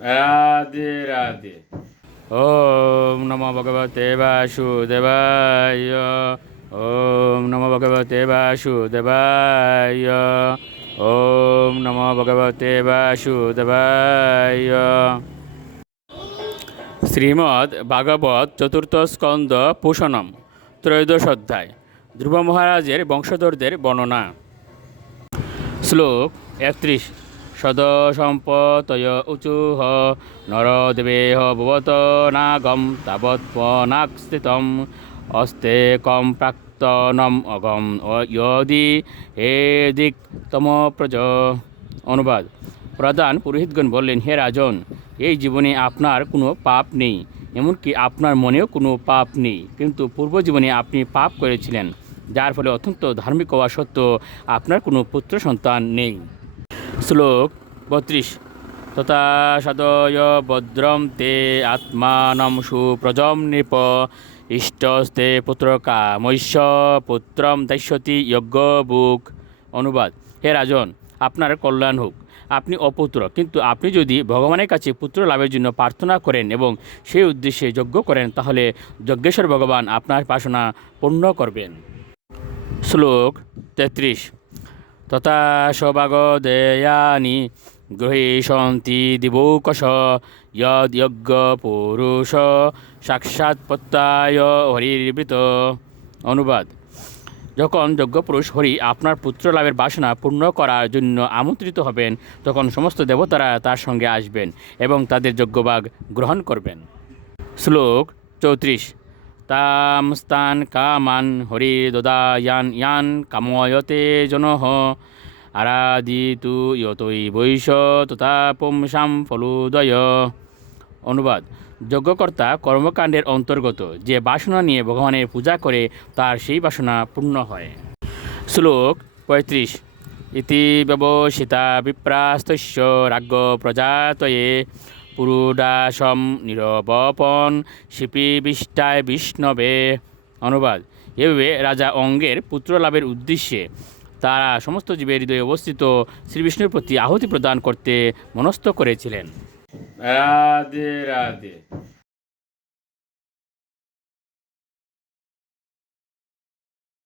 রাধে রাধে। ওম নমো ভগবতে বাসুদেবায়। ওম নমো ভগবতে বাসুদেবায়। ওম নমো ভগবতে বাসুদেবায়। শ্রীমদ্ ভাগবত চতুর্থ স্কন্দ পুষণম ত্রয়োদশ অধ্যায়। ধ্রুব মহারাজের বংশধরদের বর্ণনা। শ্লোক 31। সদসম্পতয় উচুহ নরদেবেহ ভবত নাগম তাবৎপনাকস্থিতম অস্তে কম প্রাক্তনম অগম ইয়দি হেদিক তমপ্রজ। অনুবাদ। প্রধান পুরোহিতগণ বললেন, হে রাজন, এই জীবনে আপনার কোনো পাপ নেই, এমনকি আপনার মনেও কোনো পাপ নেই, কিন্তু পূর্ব জীবনে আপনি পাপ করেছিলেন, যার ফলে অত্যন্ত ধার্মিক হওয়া সত্ত্বেও আপনার কোনো পুত্র সন্তান নেই। শ্লোক 32। তথা সাদয় ভদ্রম তে আত্মানম সুপ্রজম নৃপ ইষ্টস্তে পুত্র কামৈশ্য পুত্রম দাস্যতি যজ্ঞ বুক। অনুবাদ। হে রাজন, আপনার কল্যাণ হোক। আপনি অপুত্র, কিন্তু আপনি যদি ভগবানের কাছে পুত্র লাভের জন্য প্রার্থনা করেন এবং সেই উদ্দেশ্যে যজ্ঞ করেন, তাহলে যজ্ঞেশ্বর ভগবান আপনার বাসনা পূর্ণ করবেন। শ্লোক 33। তথা সৌভাগদেয়ানি গৃহীষন্তি দিবৌকশ যজ্ঞ পুরুষ সাক্ষাৎপত্তায় হরিবৃত। অনুবাদ। যখন যজ্ঞপুরুষ হরি আপনার পুত্র লাভের বাসনা পূর্ণ করার জন্য আমন্ত্রিত হবেন, তখন সমস্ত দেবতারা তার সঙ্গে আসবেন এবং তাদের যজ্ঞভাগ গ্রহণ করবেন। শ্লোক 34। তাম স্তান কামান হরি দদায়ান ইয়ান কাময়তে জনঃ আরাধিতু ইয়তৈ বৈশ তথা পুংসাম ফলোদয়। অনুবাদ। যজ্ঞকর্তা কর্মকাণ্ডের অন্তর্গত, যে বাসনা নিয়ে ভগবানের পূজা করে তার সেই বাসনা পূর্ণ হয়। শ্লোক 35। ইতি ব্যবসিতা বিপ্রাস্তস্য রাজ্ঞ প্রজাতয়ে পুরুডাসম নিরবপন শিপিবিষ্টায় বিষ্ণবে। অনুবাদ। এভাবে রাজা অঙ্গের পুত্র লাভের উদ্দেশ্যে তারা সমস্ত জীবের হৃদয়ে অবস্থিত শ্রীবিষ্ণুর প্রতি আহুতি প্রদান করতে মনস্থ করেছিলেন। রাধে রাধে।